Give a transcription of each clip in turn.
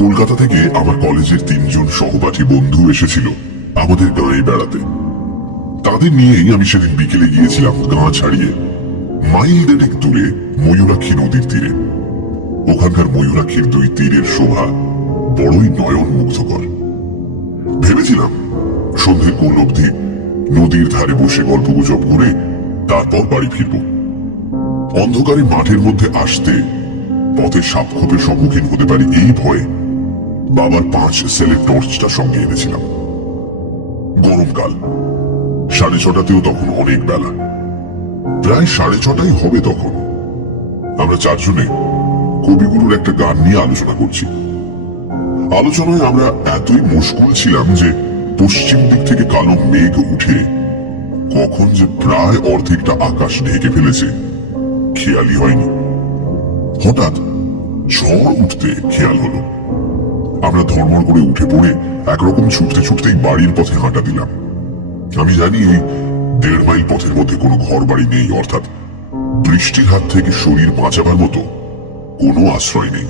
কলকাতা থেকে আমার কলেজের 3 জন সহপাঠী বন্ধু এসেছিল আমাদের গাঁয়ে বেড়াতে। তাদের নিয়েই আমি সেদিন বিকেলে গিয়েছিলাম গাঁ ছাড়িয়ে মাইল 1.5 দূরে ময়ূরাক্ষী নদীর তীরে। ওখানকার ময়ূরাক্ষীর 2 তীরের শোভা বড়ই নয়ন মুগ্ধকর। ভেবেছিলাম সন্ধ্যের কোন অবধি নদীর ধারে বসে গল্পগুজব করে তারপর বাড়ি ফিরব। অন্ধকারে মাঠের মধ্যে আসতে পথের সাপখোপের সম্মুখীন হতে পারি এই ভয়ে বাবার 5 সেলের টর্চটা সঙ্গে এনেছিলাম। গরমকাল, 6:30তেও তখন অনেক বেলা, প্রায় 6:30 হবে তখন। আমরা 4 জনে কবিগুরুর একটা গান নিয়ে আলোচনা করছি। আলোচনায় আমরা এতই মশগুল ছিলাম যে পশ্চিম দিক থেকে কালো মেঘ উঠে কখন যে প্রায় অর্ধেকটা আকাশ ঢেকে ফেলেছে খেয়ালই হয়নি। হঠাৎ ঝড় উঠতে খেয়াল হলো। আমরা ধর্মড় করে উঠে পড়ে একরকম ছুটতে ছুটতেই বাড়ির পথে হাঁটা দিলাম। আমি জানি এই 1.5 মাইল পথের মধ্যে কোনো ঘর বাড়ি নেই, অর্থাৎ বৃষ্টির হাত থেকে শরীর বাঁচাবার মতো কোনো আশ্রয় নেই।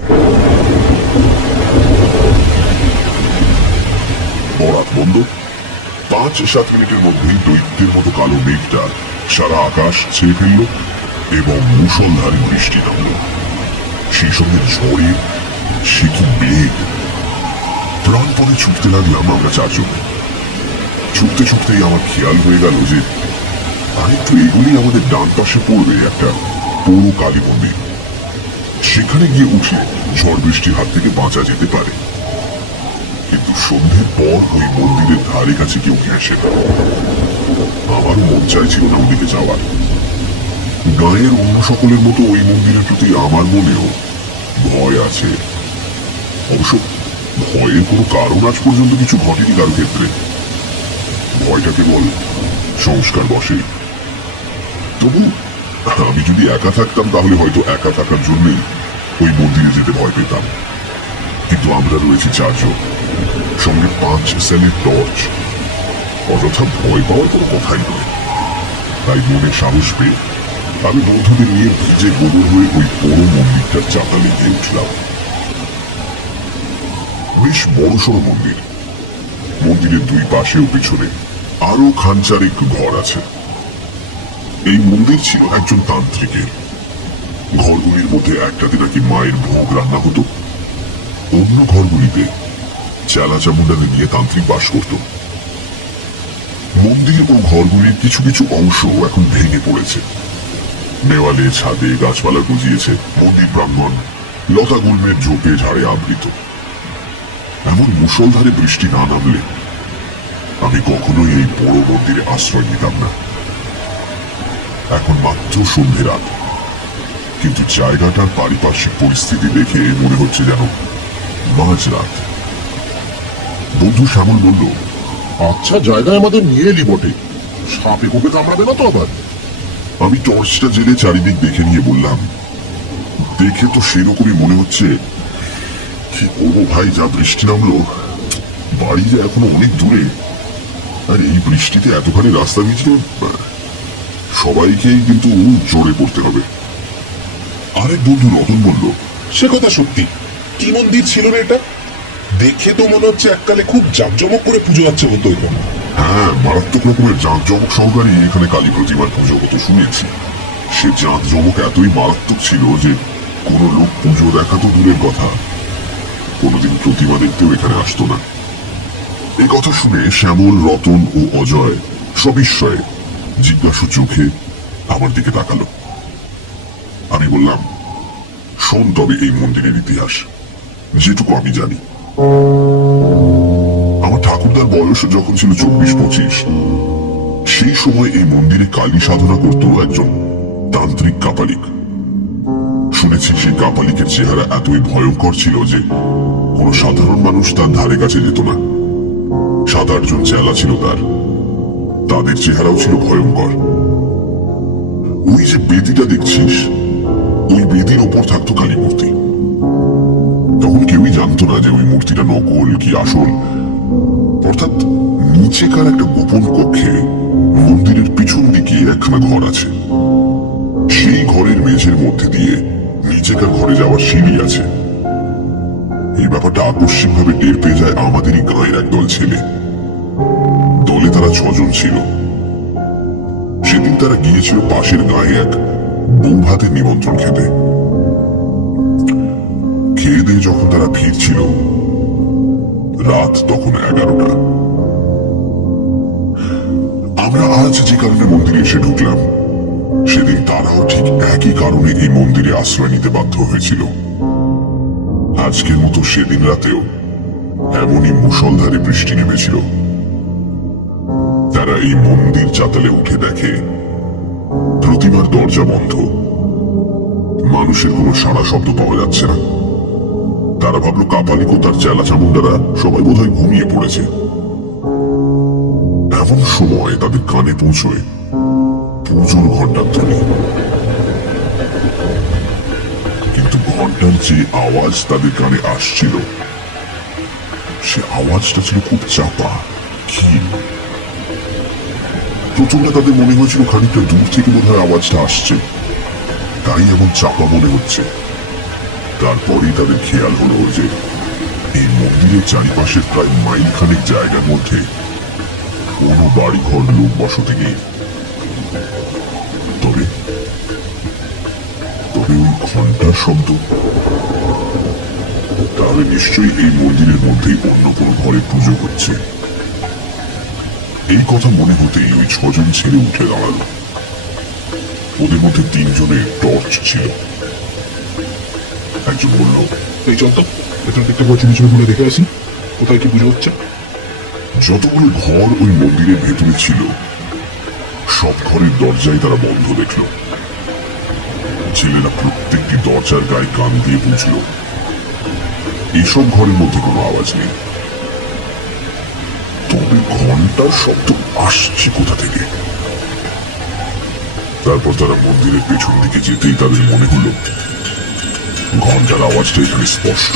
বরাত বন্ধ। 5-7 মিনিটের মধ্যেই দৈত্যের মতো কালো মেঘটা সারা আকাশ ছেয়ে ফেলল এবং মুষলধারে বৃষ্টি নামল। সেই সঙ্গে ঝড়ের সে কি বেগ! প্রাণপণে ছুটতে লাগলাম আমরা 4 জন। ছুটতে ছুটতেই আমার খেয়াল হয়ে গেল যে আরেকটু এগুলি আমাদের ডান পাশে পড়বে একটা পুরো কালী মন্দির। সেখানে গিয়ে উঠে ঝড় বৃষ্টির হাত থেকে বাঁচা যেতে পারে। কিন্তু সন্ধ্যের পর ওই মন্দিরের ধারে কাছে কেউ ঘেঁষে না। আমারও মন চাইছিল না ওদিকে যাওয়ার। গাঁয়ের অন্য সকলের মতো ওই মন্দিরের প্রতি আমার মনেও ভয় আছে। অবশ্য ভয়ের কোনো কারণ আজ পর্যন্ত কিছু ঘটেনি কারো ক্ষেত্রে। ভয়টা কেবল সংস্কার বসে। তবু আমি যদি একা থাকতাম তাহলে হয়তো একা থাকার জন্যই ওই মন্দিরে যেতে ভয় পেতাম। কিন্তু আমরা রয়েছি 4 জন, সঙ্গে 5 সেলের টর্চ। অযথা ভয় পাওয়ার কোনো কথাই নয়। তাই মনে সাহস পেয়ে আমি বন্ধুদের নিয়ে ভিজে গোবর হয়ে ওই বড় মন্দিরটার চাতালে গিয়ে উঠলাম। বেশ বড়সড় মন্দির। মন্দিরের 2 পাশে ও পেছনে আরো খানচারেক ঘর আছে। এই মন্দির ছিল একজন তান্ত্রিকের। ঘরগুলির মধ্যে একটাতে নাকি মায়ের ভোগ রান্না হতো। অন্য ঘরগুলিতে চেলা চামুন্ডাদের নিয়ে তান্ত্রিক বাস করত। মন্দির ও ঘরগুলির কিছু কিছু অংশ এখন ভেঙে পড়েছে। দেওয়ালে ছাদে গাছপালা গজিয়েছে। মন্দির প্রাঙ্গণ লতা গুল্মের ঝোপে ঝাড়ে আবৃত। এমন মুষলধারে বৃষ্টি না নামলে আমি কখনোই এই বড় মন্দিরে আশ্রয় নিতাম না। এখন মাত্র সন্ধে রাত, কিন্তু জায়গাটার পারিপার্শ্বিক পরিস্থিতি দেখে মনে হচ্ছে যেন মাঝরাত। বন্ধু শ্যামল বলল, আচ্ছা জায়গায় আমাদের নিয়ে এলি বটে, সাপে কোপে কামড়াবে না তো আবার? আমি টর্চটা জেলে চারিদিক দেখে নিয়ে বললাম, দেখে তো সেরকমই মনে হচ্ছে। কি করবো ভাই, যা বৃষ্টি নামলো। বাড়ি যে এখনো অনেক দূরে, আর এই বৃষ্টিতে এতখানি রাস্তা ভিজলে সবাইকেই কিন্তু জোরে পড়তে হবে। আরেক বন্ধু রতন বলল, সে কথা সত্যি। কি মন্দির ছিল রে এটা? দেখে তো মনে হচ্ছে এককালে খুব জাঁকজমক করে পুজো হচ্ছে হতো এখানে। হ্যাঁ, মারাত্মক রকমের জাঁকজমক সহকারী এখানে কালী প্রতিমার পুজো হতো শুনেছি। সে জাঁকজমক এতই মারাত্মক ছিল যে কোনো লোক পুজো দেখা তো দূরের কথা, কোনোদিন প্রতিমা দেখতেও এখানে আসতো না। এই কথা শুনে শ্যামল, রতন ও অজয় সবিস্ময়ে জিজ্ঞাসু চোখে আমার দিকে তাকালো। আমি বললাম, শোন তবে এই মন্দিরের ইতিহাস, যেটুকু আমি জানি। আমার ঠাকুরদার বয়স যখন ছিল 24-25, সেই সময় এই মন্দিরে কালী সাধনা করত একজন তান্ত্রিক কাপালিক। শুনেছি সেই কাপালিকের চেহারা এতই ভয়ঙ্কর ছিল যে কোনো সাধারণ মানুষ তার ধারে কাছে যেত না। 7-8 জন চেলা ছিল তার, তাদের চেহারাও ছিল ভয়ঙ্কর। ওই যে বেদিটা দেখছিস, ওই বেদির ওপর থাকতো কালী মূর্তি। তখন কেউই জানতো না যে ওই মূর্তিটা নকল কি আসল। অর্থাৎ নিচেকার একটা গোপন কক্ষে মন্দিরের পিছন দিকে একখানা ঘর আছে। সেই ঘরের মেঝের মধ্যে দিয়ে নিচেকার ঘরে যাওয়ার সিঁড়ি আছে। এই ব্যাপারটা আকস্মিকভাবে টের পেয়ে যায় আমাদেরই গাঁয়ের একদল ছেলে। দলে তারা 6 জন ছিল। সেদিন তারা গিয়েছিল পাশের গাঁয়ে এক বউ ভাতের নিমন্ত্রণ খেতে। খেয়ে দিয়ে যখন তারা ফিরছিল, রাত তখন 11টা। আমরা আজ যে কারণে মন্দিরে এসে ঢুকলাম, সেদিন তারাও ঠিক একই কারণে এই মন্দিরে আশ্রয় নিতে বাধ্য হয়েছিল। আজকের মতো সেদিন রাতেও এমনই মুষলধারে বৃষ্টি নেমেছিল। তারা এই মন্দির চাতালে উঠে দেখে প্রতিমার দরজা বন্ধ, মানুষের কোনো সাড়া শব্দ পাওয়া যাচ্ছে না। তারা ভাবলো কাপালিক ও তার চেলা চামুন্ডারা সবাই বোধহয় ঘুমিয়ে পড়েছে। এমন সময় তাদের কানে পৌঁছয় পুজোর ঘন্টার ধ্বনি। কিন্তু ঘন্টার যে আওয়াজ তাদের কানে আসছিল, সে আওয়াজটা ছিল খুব চাপা, ক্ষীণ। প্রথমে তাদের মনে হয়েছিল খানিকটা দূর থেকে বোধহয় আওয়াজটা আসছে, তাই এমন চাপা মনে হচ্ছে। তারপরেই তাদের খেয়াল হলো যে এই মন্দিরের চারিপাশের প্রায় মাইল খানেক জায়গার মধ্যে কোনো বাড়িঘর, লোক বসতি নেই। তবে ওই ঘন্টার শব্দ, তাহলে নিশ্চয়ই এই মন্দিরের মধ্যেই অন্য কোনো ঘরে পুজো হচ্ছে। এই কথা মনে হতেই ওই 6 জন ছেলে উঠে দাঁড়ালো। ওদের মধ্যে 3 জনের টর্চ ছিল। একজন বলল, এই চল তো, ভেতর দেখতে পাচ্ছি পিছনে ঘুরে দেখে আসি কোথায় কি পুজো হচ্ছে। যতগুলো ঘর ওই মন্দিরের ভেতরে ছিল, সব ঘরের দরজাই তারা বন্ধ দেখল। ছেলেরা প্রত্যেকটি দরজার গায়ে কান দিয়ে বুঝল এইসব ঘরের মধ্যে কোনো আওয়াজ নেই। তবে ঘন্টার শব্দ আসছে কোথা থেকে? তারপর তারা মন্দিরের পেছন দিকে যেতেই তাদের মনে হলো ঘন্টার আওয়াজটা এখানে স্পষ্ট।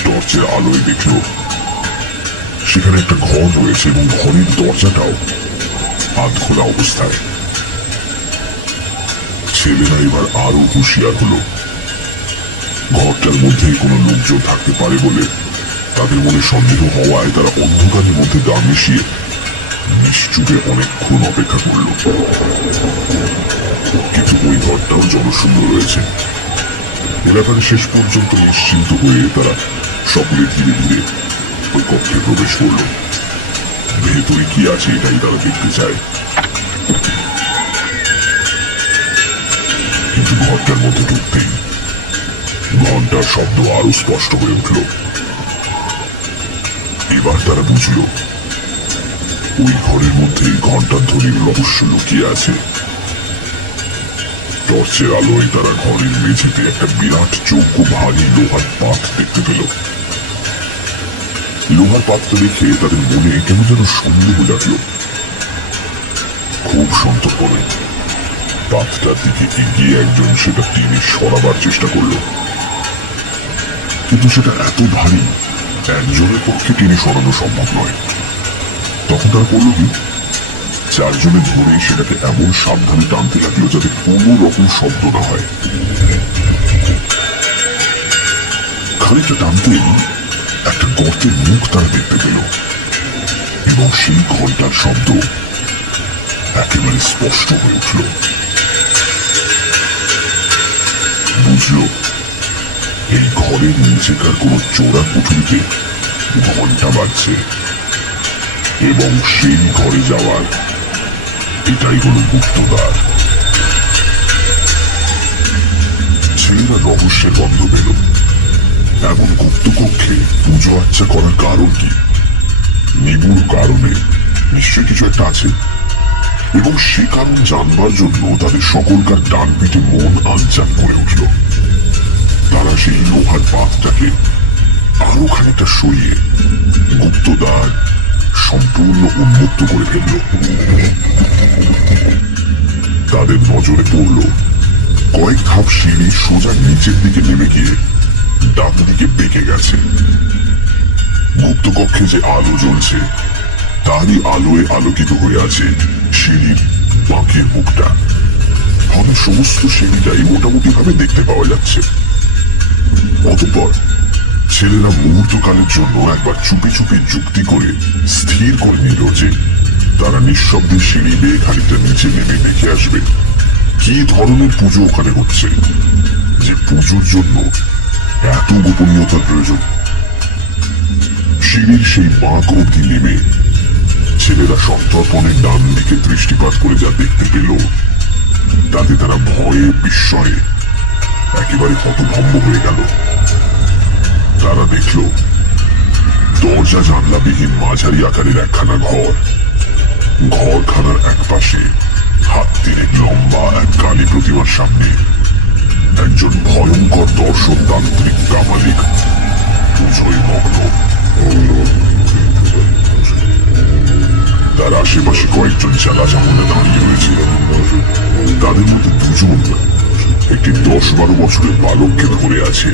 টর্চের আলোয় দেখল সেখানে একটা ঘর রয়েছে এবং ঘরের দরজাটাও আধ খোলা অবস্থায়। ছেলেরা এবার আরো হুঁশিয়ার হলো। ঘরটার মধ্যে কোনো লোকজন থাকতে পারে বলে তাদের মনে সন্দেহ হওয়ায় তারা অন্ধকারের মধ্যে গা মিশিয়ে নিশ্চুপে অনেকক্ষণ অপেক্ষা করল। কিন্তু ওই ঘরটাও জনশূন্য রয়েছে। এ ব্যাপারে শেষ পর্যন্ত নিশ্চিন্ত হয়ে তারা সকলে ধীরে ধীরে ওই কক্ষে প্রবেশ করল। ভেতরে কি আছে এটাই তারা দেখতে চায়। কিন্তু ঘরটার মধ্যে ঢুকতেই ঘন্টার শব্দ আরো স্পষ্ট হয়ে উঠল। এবার তারা বুঝল ওই ঘরের মধ্যে ঘন্টার ধ্বনির রহস্য লুকিয়ে আছে। টর্চের আলোয় তারা ঘরের মেঝেতে একটা বিরাট চৌকো ভারী লোহার পাত দেখতে পেল। লোহার পাতটা দেখে তাদের মনে কেমন যেন সন্দেহ জাগল। খুব সন্তর্পণে পাতটার দিকে এগিয়ে একজন সেটা টেনে সরাবার চেষ্টা করল, কিন্তু সেটা এত ভারী একজনের পক্ষে টেনে সরানো সম্ভব নয়। তখন তারা করল কি, 4 জনে ধরে সেটাকে এমন সাবধানে টানতে লাগলো যাতে কোনো রকম শব্দ না হয়। খানিকটা টানতেই একটা গর্তের মুখ তারা দেখতে পেল এবং সেই ঘন্টার শব্দ একেবারে স্পষ্ট হয়ে উঠল। বুঝল এই ঘরের নিচেকার কোনো চোরা কুঠুরিতে ঘন্টা বাজছে এবং সেই ঘরে যাওয়ার এটাই হলো গুপ্তদ্বার। ছেলেরা রহস্যের গন্ধ পেল। এমন গুপ্ত কক্ষে পুজো আচ্ছা করার কারণ কি? নিগুড় কারণে নিশ্চয় কিছু একটা আছে, এবং সে কারণ জানবার জন্য তাদের সকলকার ডান পিঠে মন আনচান করে উঠল। তারা সেই লোহার পাতটাকে আরো খানিকটা সরিয়ে গুপ্তদ্বার সম্পূর্ণ উন্মুক্ত করে ফেলল। তাদের নজরে পড়ল কয়েক ধাপ সিঁড়ি সোজা নিচের দিকে নেমে গিয়ে ডান দিকে বেঁকে গেছে। গুপ্ত কক্ষে যে আলো জ্বলছে তারই আলোয় আলোকিত হয়ে আছে সিঁড়ির বাঁকের মুখটা। ফলে সমস্ত সিঁড়িটাই মোটামুটি ভাবে দেখতে পাওয়া যাচ্ছে। অতঃপর ছেলেরা মুহূর্তকালের জন্য একবার চুপি চুপি যুক্তি করে স্থির করে নিল যে তারা নিঃশব্দে সিঁড়ি বেয়ে খানিকটা নিচে নেমে দেখে আসবে কি ধরনের পুজো ওখানে হচ্ছে, যে পুজোর জন্য এত গোপনীয়তার প্রয়োজন। সিঁড়ির সেই বাঁক অব্দি নেমে ছেলেরা সন্তর্পণে ডান দিকে দৃষ্টিপাত করে যা দেখতে পেল তাতে তারা ভয়ে বিস্ময়ে একেবারে হতভম্ব হয়ে গেল। তারা দেখল দরজা জানলাবিহীন মাঝারি আকারের একখানা ঘর। ঘরখানার এক পাশে হাত তিনেক লম্বা এক কালী প্রতিমার সামনে একজন ভয়ঙ্কর দর্শক তান্ত্রিক কামালিক পুজোয় মগ্ন। তার আশেপাশে কয়েকজন চেলা চামড়ে দাঁড়িয়ে রয়েছে। তাদের মধ্যে দুজন একটি 10-12 বছরের বালককে ধরে আছে,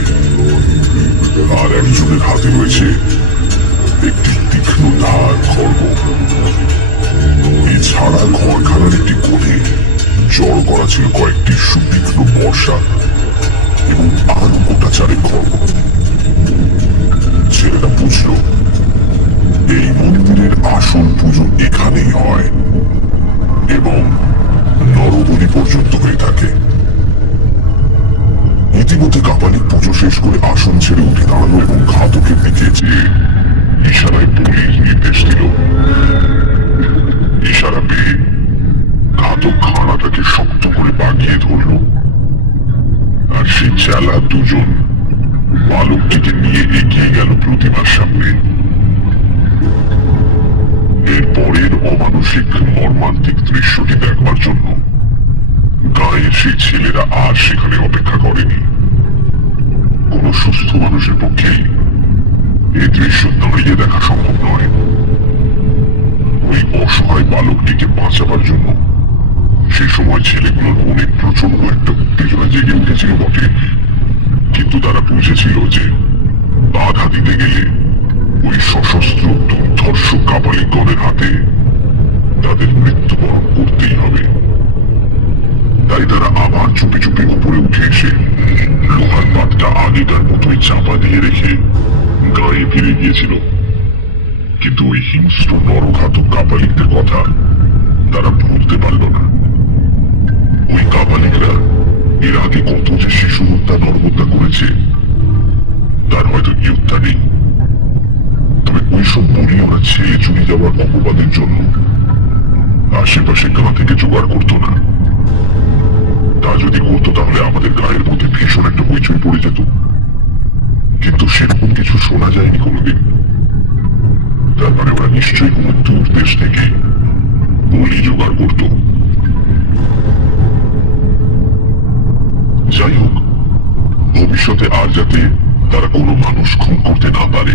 আর একজনের হাতে রয়েছে একটি তীক্ষ্ণ ধার খড়গ। এছাড়া ঘরখানার একটি কোণে জড় করা ছিল কয়েকটি সুতীক্ষ্ণ বর্ষা এবং আরো গোটা চারেক খড়গ। ছেলেরা বুঝল এই মন্দিরের আসল পুজো এখানেই হয় এবং নরবলি পর্যন্ত হয়ে থাকে। ইতিমধ্যে কাপালিক পুজো শেষ করে আসন ছেড়ে উঠে দাঁড়ালো এবং ঘাতকের দিকে চেয়ে ইশারায় বলির নির্দেশ দিল। ইশারা পেয়ে ঘাতক খানাটাকে শক্ত করে বাগিয়ে ধরল, আর সেই চেলা দুজন বালকটিকে নিয়ে এগিয়ে গেল প্রতিমার সামনে। এর পরের অমানসিক মর্মান্তিক দৃশ্যটি দেখবার জন্য গাঁয়ের সেই ছেলেরা আর সেখানে অপেক্ষা করেনি। কোন সুস্থ মানুষের পক্ষেই এই দৃশ্য দাঁড়িয়ে দেখা সম্ভব নয়। ওই অসহায় বালকটিকে বাঁচাবার জন্য সে সময় ছেলেগুলোর মনে প্রচন্ড একটা উত্তেজনা জেগে উঠেছিল বটে, কিন্তু তারা বুঝেছিল যে বাধা দিতে গেলে ওই সশস্ত্র দুর্ধর্ষ কাপালিকগণের হাতে তাদের মৃত্যুবরণ করতেই হবে। তাই তারা আবার চুপি চুপি উপরে উঠে এসে লোহার পাতটা আগেকার মতোই চাপা দিয়ে রেখে গায়ে ফিরে গিয়েছিল। কিন্তু ওই হিংস্র নরঘাতক কাপালিকদের কথা তারা ভুলতে পারল না। ওই কাপালিকরা এর আগে কত যে শিশু হত্যা নরহত্যা করেছে তার হয়তো ইয়ত্তা নেই, তবে ওইসব বলি ওরা ছেড়ে চুরি যাওয়ার অপবাদের জন্য আশেপাশে গাঁ থেকে জোগাড় করতো না। তা যদি করতো তাহলে আমাদের গায়ের মধ্যে ভীষণ একটা হইচই পড়ে যেত, কিন্তু সেরকম কিছু শোনা যায়নি কোনোদিন। তার মানে ওরা নিশ্চয়ই কোনো দূর দেশ থেকে বলি জোগাড় করত। যাই হোক, ভবিষ্যতে আর যাতে তারা কোনো মানুষ খুন করতে না পারে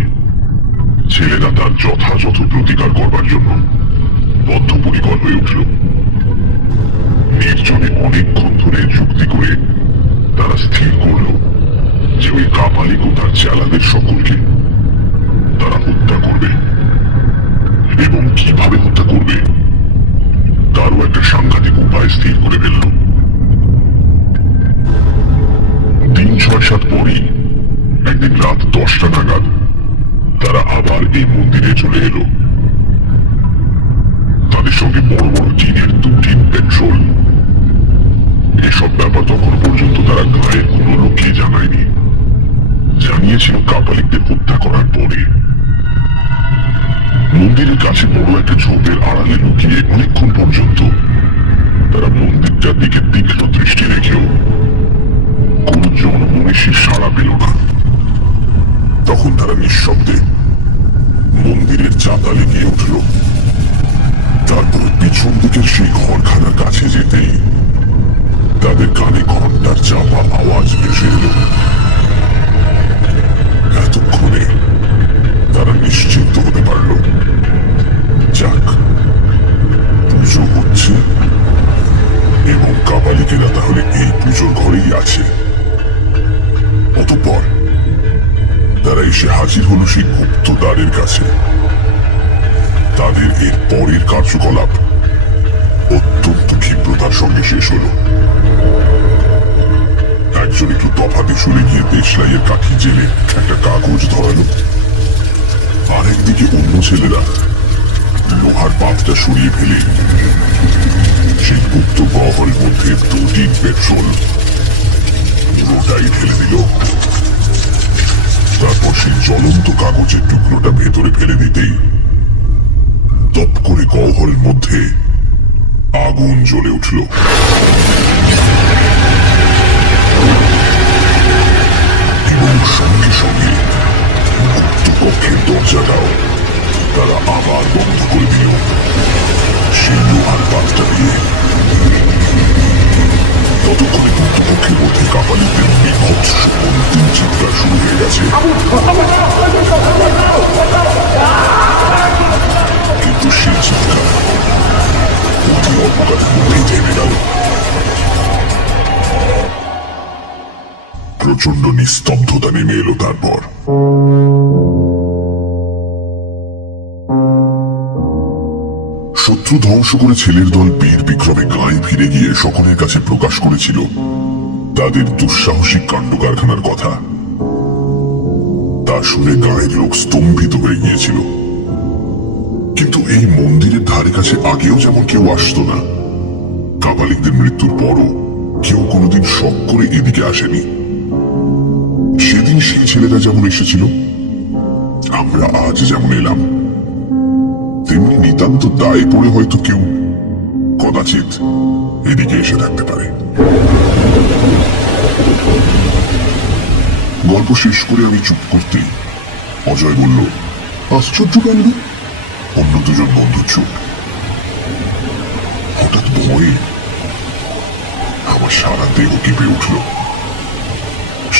ছেলেরা তার যথাযথ প্রতিকার করবার জন্য বদ্ধপরিকর হয়ে উঠল। নির্জনে অনেকক্ষণ ধরে যুক্তি করে তারা স্থির করল যে ওই কাপালিক ও তার চেলাদের সকলকে তারা হত্যা করবে, এবং কিভাবে হত্যা করবে তারও একটা সাংঘাতিক উপায় স্থির করে ফেলল। দিন 6-7 পরই একদিন রাত 10টা নাগাদ তারা আবার এই মন্দিরে চলে এলো। তাদের সঙ্গে বড় বড় টিনের 2টি পেট্রোল। এসব ব্যাপার তখন পর্যন্ত তারা গায়ের কোনো লোককে জানায়নি। জানিয়েছিল কাপালিকদের হত্যা করার পরে। মন্দিরের কাছে বড় একটা ঝোপের আড়ালে লুকিয়ে অনেকক্ষণ পর্যন্ত তারা মন্দিরটার দিকে তীক্ষ্ণ দৃষ্টি রেখেও কোন জনমনীষীর সাড়া পেল না। তখন তারা নিঃশব্দে মন্দিরের চাতালে গিয়ে উঠল। তারপর পিছন দিকের সেই ঘরখানার কাছে যেতেই তাদের কানে ঘন্টার চাপা আওয়াজ ভেসে এলো। এতক্ষণে তারা নিশ্চিন্ত হতে পারল, যাক, পুজো হচ্ছে এবং কাপালিকেরা তাহলে এই পুজোর ঘরেই আছে। অতঃপর তারা এসে হাজির হলো সেই গুপ্ত দ্বারের কাছে। তাদের এর পরের কার্যকলাপ অত্যন্ত ক্ষিপ্রতার সঙ্গে শেষ হলো। একজন একটু তফাতে সরে গিয়ে দেশলাইয়ের কাঠি জেলে একটা কাগজ ধরালো। আরেকদিকে অন্য ছেলেরা লোহার পাতটা সরিয়ে ফেলে সেই গুপ্ত গহ্বরের মধ্যে 2 টিন পেট্রোল পুরোটাই ঢেলে দিল। তারপর সেই জ্বলন্ত কাগজের টুকরোটা ভেতরে ফেলে দিতেই তপ করে গহ্বরের মধ্যে আগুন জ্বলে উঠল। এবং সঙ্গে সঙ্গে গুপ্ত কক্ষের দরজাটাও তারা আবার বন্ধ করে দিল সেই লোহার পাতটা দিয়ে। ততক্ষণে গুপ্ত কক্ষের মধ্যে কাপালিকদের বিভৎস অন্তিম চিৎকার শুরু হয়ে গেছে। কিন্তু সেই চিৎকার অতি অপকারের মধ্যেই থেমে গেল। প্রচন্ড নিস্তব্ধতা নেমে এলো। তারপর শত্রু ধ্বংস করে ছেলের দল বীর বিক্রমে গায়ে ফিরে গিয়ে সকলের কাছে প্রকাশ করেছিল তাদের দুঃসাহসিক কাণ্ড কারখানার কথা। তা শুনে গায়ের লোক স্তম্ভিত হয়ে গিয়েছিল। কিন্তু এই মন্দিরের ধারে কাছে আগেও যেমন কেউ আসতো না, কাপালিকদের মৃত্যুর পরও কেউ কোনোদিন শখ করে এদিকে আসেনি। সেদিন সেই ছেলেরা যেমন এসেছিল, আমরা আজ যেমন এলাম, তেমনি নিতান্ত দায়ে পড়ে হয়তো কেউ কদাচিৎ এদিকে এসে থাকতে পারে। গল্প শেষ করে আমি চুপ করতেই অজয় বলল, আশ্চর্য কাণ্ড। অন্য দুজন বন্ধু চুপ। হঠাৎ ভয়ে আমার সারা দেহ কেঁপে উঠল।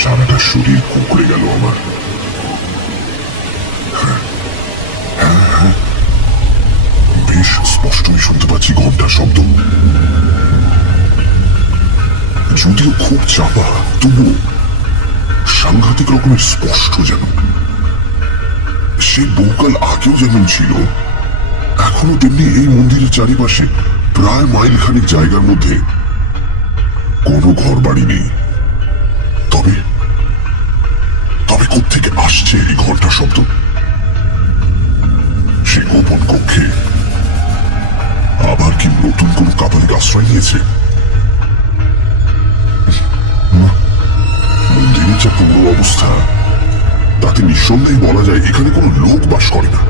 সারাটা শরীর কুঁকড়ে গেল আমার। বেশ স্পষ্টই শুনতে পাচ্ছি ঘন্টার শব্দ, যদিও খুব চাপা, তবু সাংঘাতিক রকমের স্পষ্ট যেন। সেই বহুকাল আগেও যেমন ছিল, এখনো তেমনি এই মন্দিরের চারিপাশে প্রায় মাইল খানিক জায়গার মধ্যে কোনো ঘর বাড়ি নেই। তবে তবে কোত্থেকে আসছে এই ঘন্টার শব্দ? সে গোপন কক্ষে আবার কি নতুন কোন কাপালিক আশ্রয় নিয়েছে? মন্দিরের যা পুরো অবস্থা, তাতে নিঃসন্দেহে বলা যায় এখানে কোনো লোক বাস করে না।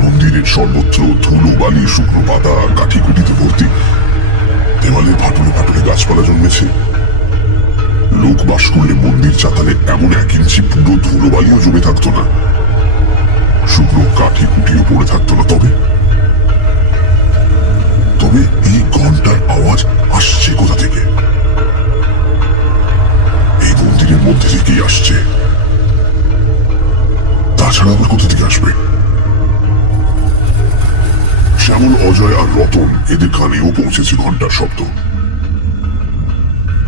মন্দিরের সর্বত্র ধুলো, বালি, শুকনো পাতা আর কাঠিকুটিতে ভর্তি। দেওয়ালের ফাটলে ফাটলে গাছপালা জন্মেছে। লোক বাস করলে মন্দির চাতালে এমন 1 ইঞ্চি পুরো ধুলো বালিও জমে থাকতো না, শুকনো কাঠি কুটিও পড়ে থাকতো না। তবে তবে এই ঘন্টার আওয়াজ আসছে কোথা থেকে? এই মন্দিরের মধ্যে থেকেই আসছে। তাছাড়া আবার কোথা থেকে আসবে? শ্যামল, অজয় আর রতন এদের কানেও পৌঁছেছে ঘন্টার শব্দ।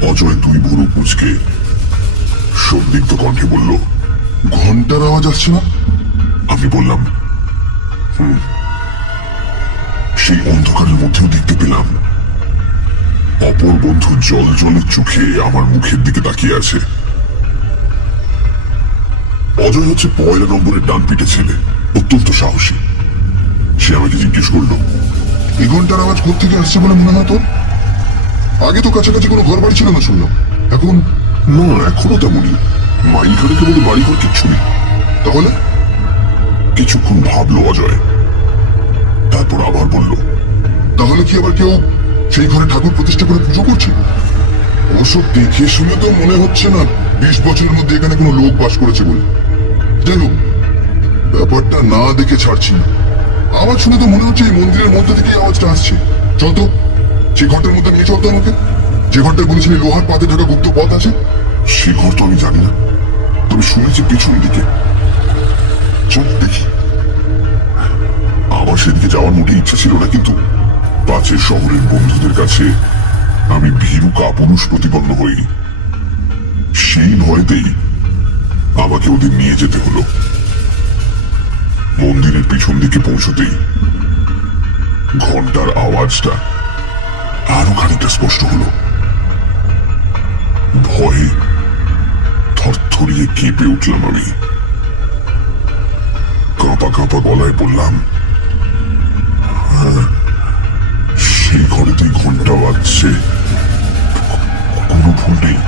অজয় 2 ভুরু কুঁচকে সন্দিগ্ধ কণ্ঠে বলল, ঘন্টার আওয়াজ আসছে না? আমি বললাম, সেই অন্ধকারের মধ্যেও দেখতে পেলাম অপর বন্ধু জল জলের চোখে আমার মুখের দিকে তাকিয়ে আছে। অজয় হচ্ছে 1 নম্বরের ডান পিঠে ছেলে, অত্যন্ত সাহসী। সে আমাকে জিজ্ঞেস করলো, এই ঘন্টার আওয়াজ কোত্থেকে আসছে বলে মনে হয় তোর? আগে তো কাছাকাছি কোনো ঘর বাড়ি ছিল না শুনলাম। এখন? না, এখনো তেমনই। মাইল খানেকের মতো বাড়ি ঘর কিচ্ছু নেই। তাহলে? কিছুক্ষণ ভাবলো অজয়, তারপর আবার বলল, তাহলে কি আবার কেউ সেই ঘরে ঠাকুর প্রতিষ্ঠা করে পুজো করছে? ওসব দেখে শুনে তো মনে হচ্ছে না 20 বছরের মধ্যে এখানে কোনো লোক বাস করেছে বলে। যাই হোক, ব্যাপারটা না দেখে ছাড়ছি না। আওয়াজ শুনে তো মনে হচ্ছে এই মন্দিরের মধ্যে থেকে আওয়াজটা আসছে। চল তো, সে ঘরটার মধ্যে নিয়ে চলতো আমাকে। যে ঘরটায় বলেছিলি লোহার পাতে ঢাকা গুপ্ত পথ আছে। সে ঘর তো আমি জানি না, তবে শুনেছি পেছন দিকে। চল দেখি। আমার সেদিকে যাওয়ার মোটেই ইচ্ছা ছিল না, কিন্তু পাশের শহরের বন্ধুদের কাছে আমি ভীরু কাপুরুষ প্রতিপন্ন হই। সেই ভয়তেই আমাকে ওদের নিয়ে যেতে হলো। মন্দিরের পিছন দিকে পৌঁছতেই ঘন্টার আওয়াজটা আরো খানিকটা স্পষ্ট হলো। ভয়ে থরথর থরথরিয়ে কেঁপে উঠলাম আমি। কাঁপা কাঁপা গলায় বললাম, "হ্যাঁ, সেই ঘরেতেই ঘন্টা বাজছে, কোনো ভুল নেই।"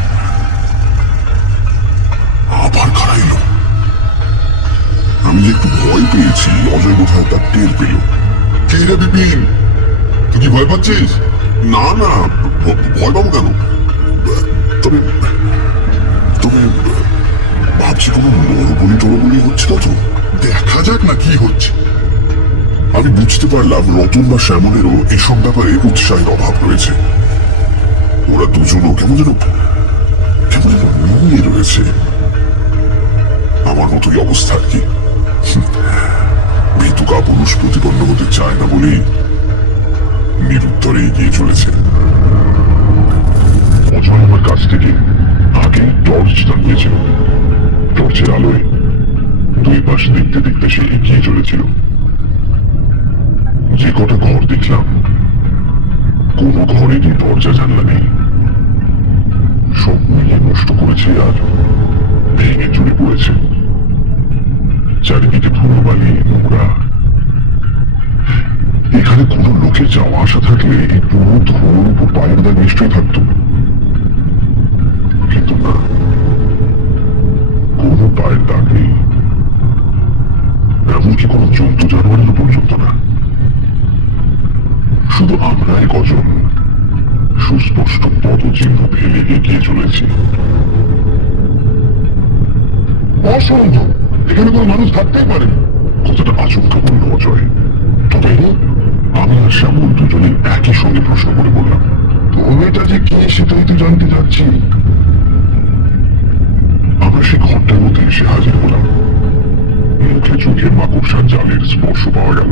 আবার কারা এলো? আমি যে একটু ভয় পেয়েছি, অজয় বোধহয় তার টের পেল। কে রে বিপিন, তুই কি ভয় পাচ্ছিস? না না, ভয় পাবো কেন? তবে তবে ভাবছি কোনো নরবলি টরবলি হচ্ছে না তো। দেখা যাক না কি হচ্ছে। আমি বুঝতে পারলাম রতন বা শ্যামলেরও এসব ব্যাপারে উৎসাহের অভাব রয়েছে। ওরা দুজনও কেমন যেন নিয়ে রয়েছে। আমার মতোই অবস্থা আর কি। ভীতু কাপুরুষ প্রতিপন্ন হতে চায় না বলেই নিরুত্তরে এগিয়ে চলেছে। অজয় আমার কাছ থেকে আগে টর্চ টানিয়েছিল। টর্চের আলোয় দুই পাশ দেখতে দেখতে সে এগিয়ে চলেছিল। যে কটা ঘর দেখলাম, কোনো ঘরেরই দরজা জানলা নেই। সব মিলিয়ে নষ্ট করেছে আর ভেঙে চুরে পড়েছে। চারিদিকে ধুলোবালি, নোংরা। এখানে কোনো লোকের যাওয়া আসা থাকলে এই পুরো ধুলোর উপর পায়ের দাগ নিশ্চয়ই থাকতো, কিন্তু না, কোনো পায়ের দাগ নেই। এমনকি কোনো জন্তু জানোয়ারের পর্যন্ত না। শুধু আমরাই কজন সুস্পষ্ট পদচিহ্ন ফেলে এগিয়ে চলেছি। অসম্ভব, এখানে কোনো মানুষ থাকতেই পারে। কথাটা আচমকা বলল অজয়। তবে আমি আর শ্যামল দুজনে একই সঙ্গে প্রশ্ন করে বললাম, এটা যে কে সেটাই তো জানতে যাচ্ছি। আমরা সে ঘরটার মধ্যে এসে হাজির হলাম। মুখে চোখে মাকড়সার জালের স্পর্শ পাওয়া গেল।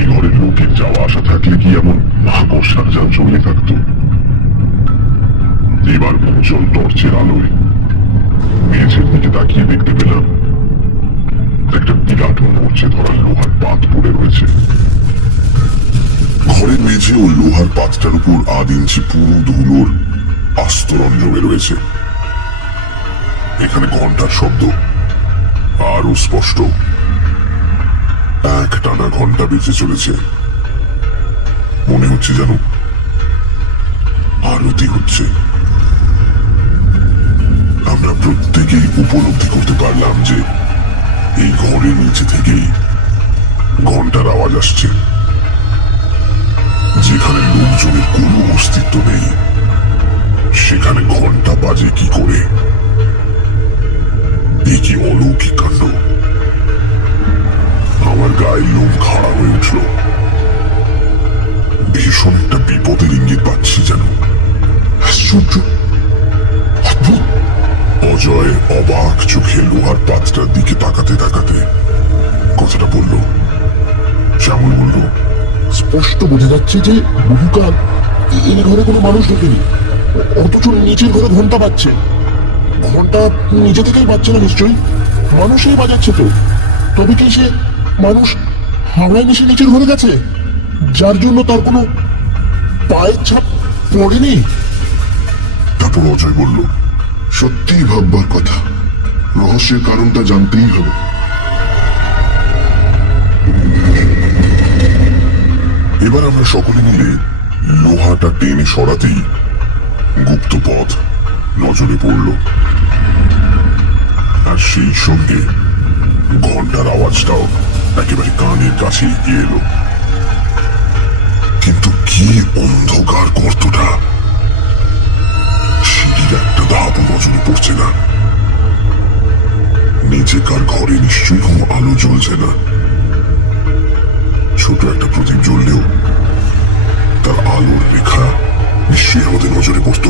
এ ঘরের লোকের যাওয়া আসা থাকলে কি এমন মাকড়সার জাল চলে থাকতো? এবার উজ্জ্বল টর্চের আলোয় মেঝের দিকে তাকিয়ে দেখতে পেলাম একটা বিরাট মরচে ধরা লোহার পাত পড়ে রয়েছে। ঘরের মেঝে ও লোহার পাতটার উপর 1 ইঞ্চি পুরো ধুলোর আস্তরণ জমে রয়েছে। এখানে ঘন্টার শব্দ আরো স্পষ্ট। এক টানা ঘন্টা বেজে চলেছে। মনে হচ্ছে যেন আরতি হচ্ছে। আমরা প্রত্যেকেই উপলব্ধি করতে পারলাম যে এই ঘরের নিচে থেকেই ঘন্টার আওয়াজ আসছে। যেখানে লোকজনের কোনো অস্তিত্ব নেই, সেখানে ঘন্টা বাজে কি করে? এ কি অলৌকিক কাণ্ড! আমার গায়ের লোম খাড়া হয়ে উঠল। ভীষণ একটা বিপদের ইঙ্গিত পাচ্ছি যেন। আশ্চর্য, অদ্ভুত! অজয় অবাক চোখে লোহার পাতটার দিকে তাকাতে তাকাতে কথাটা বলল। শ্যামল বলল, স্পষ্ট বোঝা যাচ্ছে যে বহুকাল এই ঘরে কোনো মানুষ ঢোকেনি, অথচ নিচের ঘরে ঘন্টা বাজছে। ঘন্টা নিজে থেকেই বাজছে না নিশ্চয়ই, মানুষই বাজাচ্ছে তো। তবে কি সে মানুষ হাওয়ায় মিশে নিচের ঘরে গেছে, যার জন্য তার কোনো পায়ের ছাপ পড়েনি? তারপর অজয় বলল, সত্যিই ভাববার কথা। রহস্যের কারণটা জানতেই হবে। এবার আমরা সকলে মিলে লোহাটা টেনে সরাতেই গুপ্ত পথ নজরে পড়ল। আর সেই সঙ্গে ঘন্টার আওয়াজটাও একেবারে কানের কাছে এগিয়ে এলো। কিন্তু কি অন্ধকার গর্তটা! সিঁড়ির একটা ধাপও নজরে পড়ছে না। নিচেকার ঘরে নিশ্চয়ই কোনো আলো জ্বলছে না। ছোট একটা প্রদীপ জ্বললেও তার আলোর রেখা নিশ্চয়ই আমাদের নজরে পড়ত,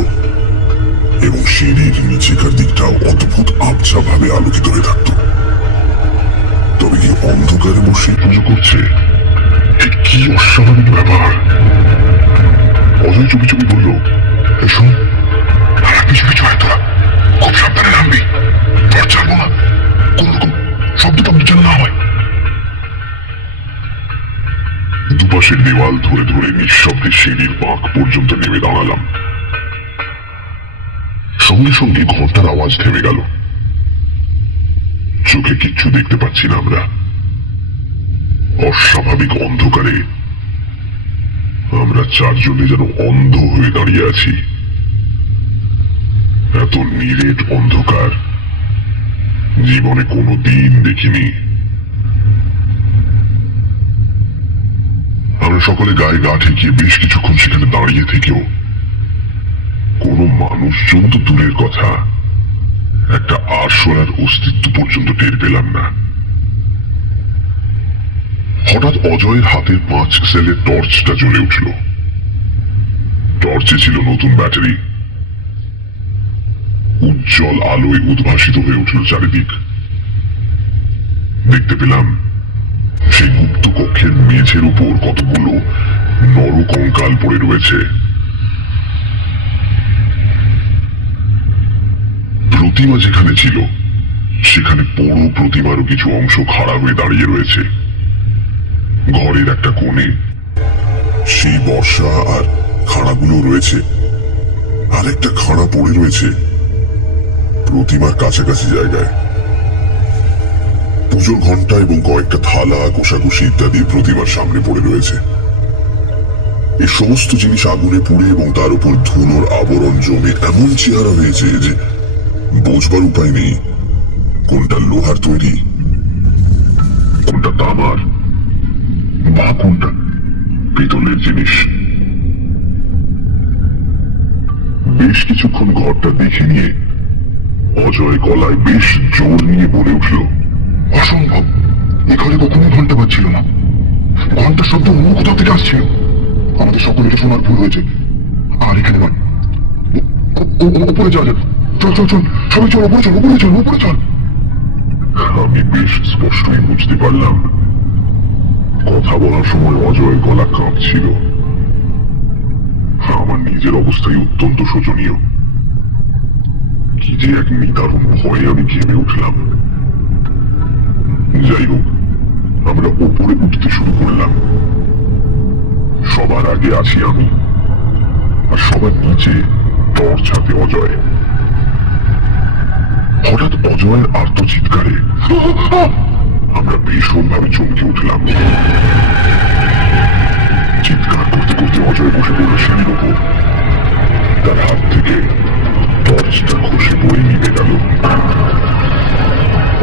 এবং সিঁড়ির নিচেকার দিকটাও অদ্ভুত আবছা ভাবে আলোকিত হয়ে থাকত। তবে কি অন্ধকারে বসে পুজো করছে? এ কি অস্বাভাবিক ব্যাপার! অজয় চুপি চুপি বলল, শোন, পিছু পিছু আয় তোরা, খুব সাবধানে নামবি, টর্চ চালবো না, কোন রকম শব্দ টব্দ যেন না হয়। দুপাশের দেওয়াল ধরে ধরে নিঃশব্দে সিঁড়ির বাঁক পর্যন্ত নেমে দাঁড়ালাম। সঙ্গে সঙ্গে ঘন্টার আওয়াজ থেমে গেল। চোখে কিচ্ছু দেখতে পাচ্ছি না আমরা। অস্বাভাবিক অন্ধকারে আমরা চারজনে যেন অন্ধ হয়ে দাঁড়িয়ে আছি। এত নিরেট অন্ধকার জীবনে কোনোদিন দেখিনি। আমরা সকলে গায়ে গা ঠেকিয়ে বেশ কিছুক্ষণ সেখানে দাঁড়িয়ে থেকেও কোনো মানুষজন তো দূরের কথা, একটা আরশোলার অস্তিত্ব পর্যন্ত টের পেলাম না। হঠাৎ অজয়ের হাতের 5 সেলের টর্চটা জ্বলে উঠল। টর্চে ছিল নতুন ব্যাটারি। উজ্জ্বল আলোয় উদ্ভাসিত হয়ে উঠল চারিদিক। দেখতে পেলাম সেই গুপ্ত কক্ষের মেঝের উপর কতগুলো নরকঙ্কাল পড়ে রয়েছে। প্রতিমা যেখানে ছিল সেখানে বড় প্রতিমারও কিছু অংশ খাড়া হয়ে দাঁড়িয়ে রয়েছে। ঘরের একটা কোণে সেই বর্ষা আর খাড়াগুলো রয়েছে, আর একটা খাড়া পড়ে রয়েছে প্রতিমার কাছাকাছি জায়গায়। পুজোর ঘন্টা এবং কয়েকটা থালা, কোষাকুষি ইত্যাদি প্রতিমার সামনে পড়ে রয়েছে। এই সমস্ত জিনিস আগুনে পুড়ে এবং তার উপর ধুলোর আবরণ জমে এমন চেহারা হয়েছে যে বোঝবার উপায় নেই কোনটা লোহার তৈরি, কোনটা তামার, বা কোনটা পিতলের জিনিস। বেশ কিছুক্ষণ ঘরটা দেখে নিয়ে অজয় গলায় বেশ জোর নিয়ে বলে উঠল, অসম্ভব, এ ঘরে কখনো ঘন্টা বাজছিল না। ঘন্টার শব্দ অন্য কোথাও থেকে আসছিল। আমাদের সকলকে শোনার ভুল হয়েছে। আর এখানে নয়, উপরে যাওয়া যাবে। চল চল চল, সবাই চল, উপরে চল, উপরে চল, উপরে চল। আমি বেশ স্পষ্টই বুঝতে পারলাম কথা বলার সময় অজয়ের গলা কাঁপছিল। আমার নিজের অবস্থাই অত্যন্ত শোচনীয়। কি যে এক নিদারুণ ভয়ে আমি ঘেমে উঠলাম। যাই হোক, আমরা উপরে উঠতে শুরু করলাম। সবার আগে আছি আমি, আর সবার নিচে টর্চ হাতে অজয়। হঠাৎ অজয়ের আর্তচিৎকারে আমরা ভীষণভাবে চমকে উঠলাম। চিৎকার করতে করতে অজয় বসে পড়ল সিঁড়ির ওপর। তার হাত থেকে টর্চটা খসে পড়ে নিভে গেল।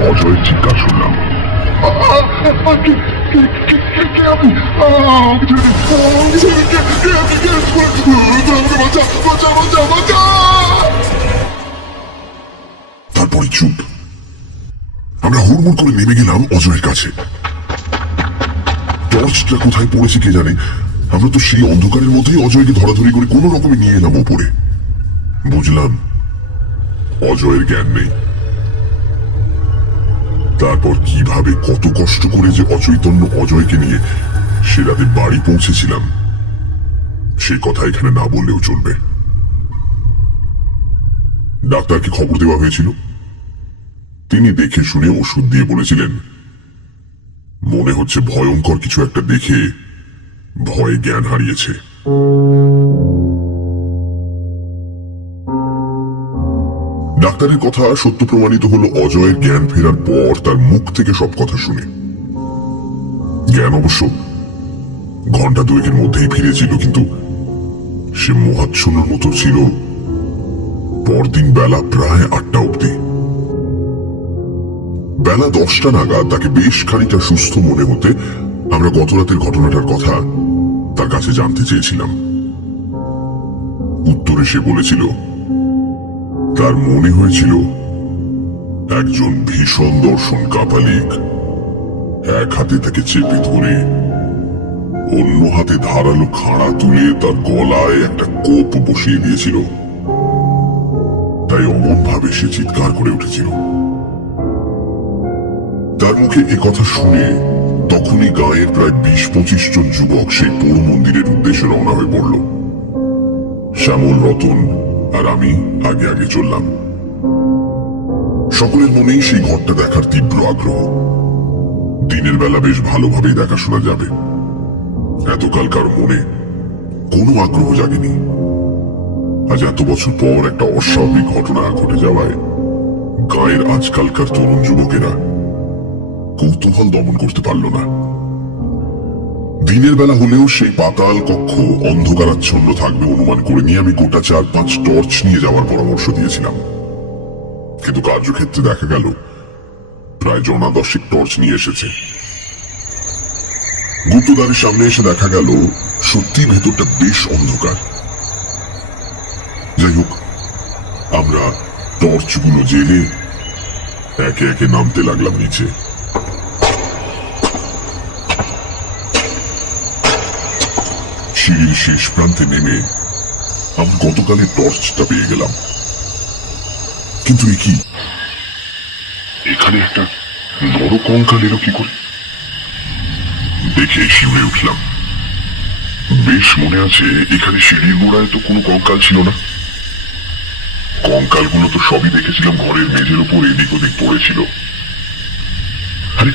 অজয়ের চিৎকার শুনলাম, তারপরে চুপ। আমরা হুড়মুড় করে নেমে গেলাম অজয়ের কাছে। টর্চটা কোথায় পড়েছে কে জানে। আমরা তো সেই অন্ধকারের মধ্যেই অজয়কে ধরাধরি করে কোনো রকমে নিয়ে এলাম ওপরে। বুঝলাম অজয়ের জ্ঞান নেই। তারপর কিভাবে কত কষ্ট করে যে অচৈতন্য অজয়কে নিয়ে সে রাতে বাড়ি পৌঁছেছিলাম সেই কথা এখানে না বললেও চলবে। ডাক্তারকে খবর দেওয়া হয়েছিল। তিনি দেখে শুনে ওষুধ দিয়ে বলেছিলেন, মনে হচ্ছে ভয়ঙ্কর কিছু একটা দেখে ভয়ে জ্ঞান হারিয়েছে। ডাক্তারের কথা সত্য প্রমাণিত হলো অজয়ের জ্ঞান ফেরার পর তার মুখ থেকে সব কথা শুনে। জ্ঞান অবশ্য ঘন্টা দুয়েকের মধ্যেই ফিরেছিল, কিন্তু সে মোহাচ্ছন্নর মতো ছিল পরদিন বেলা প্রায় 8টা অবধি। বেলা 10টা নাগাদ তাকে বেশ খানিকটা সুস্থ মনে হতে আমরা গত রাতের ঘটনাটার কথা তার কাছে জানতে চেয়েছিলাম। উত্তরে সে বলেছিল তার মনে হয়েছিল একজন ভীষণ দর্শন কাপালিক এক হাতে তাকে চেপে ধরে অন্য হাতে ধারালো খাড়া তুলে তার গলায় একটা কোপ বসিয়ে দিয়েছিল। তাই অমন ভাবে সে চিৎকার করে উঠেছিল। তার মুখে কথা শুনে তখনই গায়ের প্রায় 20-25 জন যুবক সেই পৌর মন্দিরের উদ্দেশ্যে রওনা হয়ে পড়ল। শ্যামল, রতন আর আমি আগে আগে চললাম। সকলের মনেই সেই ঘরটা দেখার তীব্র আগ্রহ। দিনের বেলা বেশ ভালোভাবেই দেখাশোনা যাবে, এতকাল কার মনে কোনো আগ্রহ জাগেনি। আজ এত বছর পর একটা অস্বাভাবিক ঘটনা ঘটে যাওয়ায় গায়ের আজকালকার তরুণ যুবকেরা কৌতূহল দমন করতে পারল না। দিনের বেলা হলেও সেই পাতাল কক্ষ অন্ধকারাচ্ছন্ন থাকবে অনুমান করে নিয়ে আমি গোটা 4-5 টর্চ নিয়ে যাওয়ার পরামর্শ দিয়েছিলাম, কিন্তু কার্যক্ষেত্রে দেখা গেল প্রায় জনা 10 টর্চ নিয়ে এসেছে। গুপ্তদ্বারের সামনে এসে দেখা গেল সত্যি ভেতরটা বেশ অন্ধকার। যাই হোক, আমরা টর্চগুলো জেলে একে একে নামতে লাগলাম নিচে। সিঁড়ির শেষ প্রান্তে নেমে আমি গতকালের টর্চটা পেয়ে গেলাম, কিন্তু এ কি? এখানে একটা নরকঙ্কাল এলো কি করে? দেখে শিউরে উঠলাম। বেশ মনে আছে, এখানে সিঁড়ির গোড়ায় তো কোনো কঙ্কাল ছিল না। কঙ্কালগুলো তো সবই দেখেছিলাম ঘরের মেঝের উপর এদিক ওদিক পড়েছিল। আরে,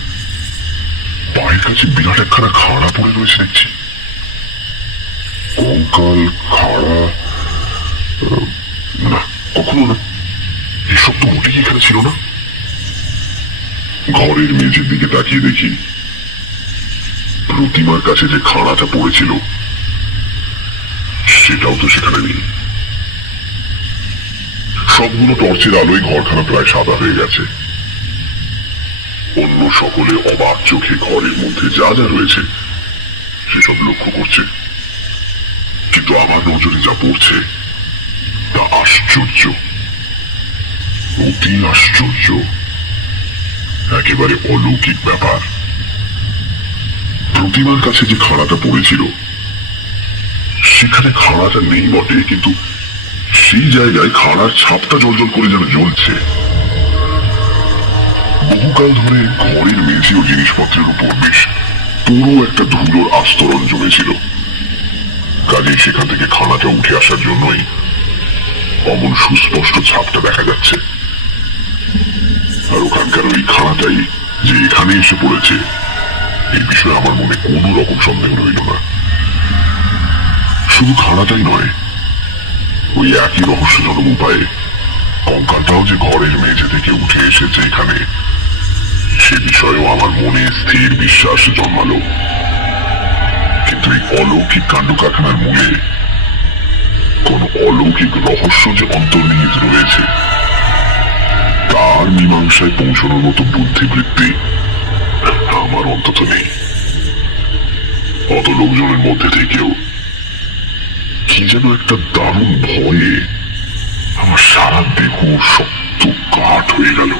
পায়ের কাছে বিরাট একখানা খাড়া পড়ে রয়েছে দেখছি। কঙ্কাল, খাড়া, না, কখনো না, এসব তো মোটেই এখানে ছিল না। ঘরের মেঝের দিকে তাকিয়ে দেখি প্রতিমার কাছে যে খাড়াটা পড়েছিল সেটাও তো সেখানে নেই। সবগুলো টর্চের আলোয় ঘরখানা প্রায় সাদা হয়ে গেছে। অন্য সকলে অবাক চোখে ঘরের মধ্যে যা যা রয়েছে সেসব লক্ষ্য করছে, কিন্তু আমার নজরে যা পড়ছে তা আশ্চর্য, অতি আশ্চর্য, একেবারে অলৌকিক ব্যাপার। প্রতিমার কাছে যে খাড়াটা পড়েছিল সেখানে খাড়াটা নেই বটে, কিন্তু সেই জায়গায় খাড়ার ছাপটা জ্বলজ্বল করে যেন জ্বলছে। বহুকাল ধরে ঘরের মেঝে ও জিনিসপত্রের উপর বেশ পুরো একটা ধুলোর আস্তরণ জমেছিল, কাজেই সেখান থেকে খাড়াটা উঠে আসার জন্যই অমন সুস্পষ্ট ছাপটা দেখা যাচ্ছে। আর ওখানকার ওই খাড়াটাই যে এখানে এসে পড়েছে এই বিষয়ে আমার মনে কোনো রকম সন্দেহ রইল না। শুধু খাড়াটাই নয়, ওই একই রহস্যজনক উপায়ে কঙ্কালটাও যে ঘরের মেঝে থেকে উঠে এসেছে এখানে, সে বিষয়েও আমার মনে স্থির বিশ্বাস জন্মালো। কিন্তু এই অলৌকিক কাণ্ড কারখানার মূলে কোন অলৌকিক রহস্য যে অন্তর্নিহিত রয়েছে তার মীমাংসায় পৌঁছানোর মতো বুদ্ধিবৃত্তি আমার অন্তত নেই। অত লোকজনের মধ্যে থেকেও কি যেন একটা দারুণ ভয়ে আমার সারা দেহ শক্ত কাঠ হয়ে গেল।